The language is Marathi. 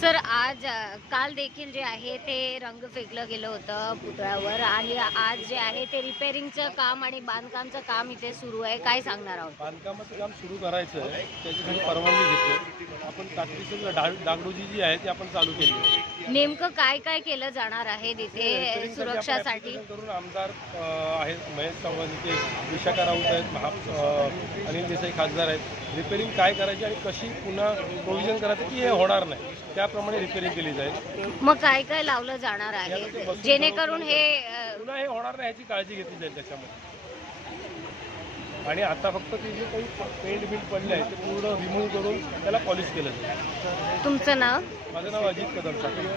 सर आज काल देखील जे आहे ते रंग फेकलं गेलं होतं पुतळ्यावर आणि आज जे आहे ते रिपेअरिंगचं काम आणि बांधकामचं काम इथे सुरू आहे. काय सांगणार आहोत? बांधकामाचं काम सुरू करायचं आहे. त्याच्यासाठी परवानगी घेतली आपण तातडीचं डाग डागडुजी जी आहे ती आपण चालू केली. नेमकं काय काय केलं जाणार आहे तिथे सुरक्षासाठी? करून आमदार आहेत महेश चव्हाण इथे विशाखा राऊत आहेत महा अनिल देसाई खासदार आहेत. रिपेअरिंग काय करायची आणि कशी पुन्हा प्रोव्हिजन करायचं की हे होणार नाही. त्याप्रमाणे रिपेअरिंग केली जाईल. मग काय काय लावलं जाणार आहे? जेणेकरून हे पुन्हा हे होणार नाही याची काळजी घेतली जाईल त्याच्यामध्ये. आणि आता फक्त ते जे काही पेंट बिंट पडले आहे ते पूर्ण रिमूव्ह करून त्याला पॉलिश केलं जाईल. तुमचं नाव? माझं नाव अजित कदम ठाकरे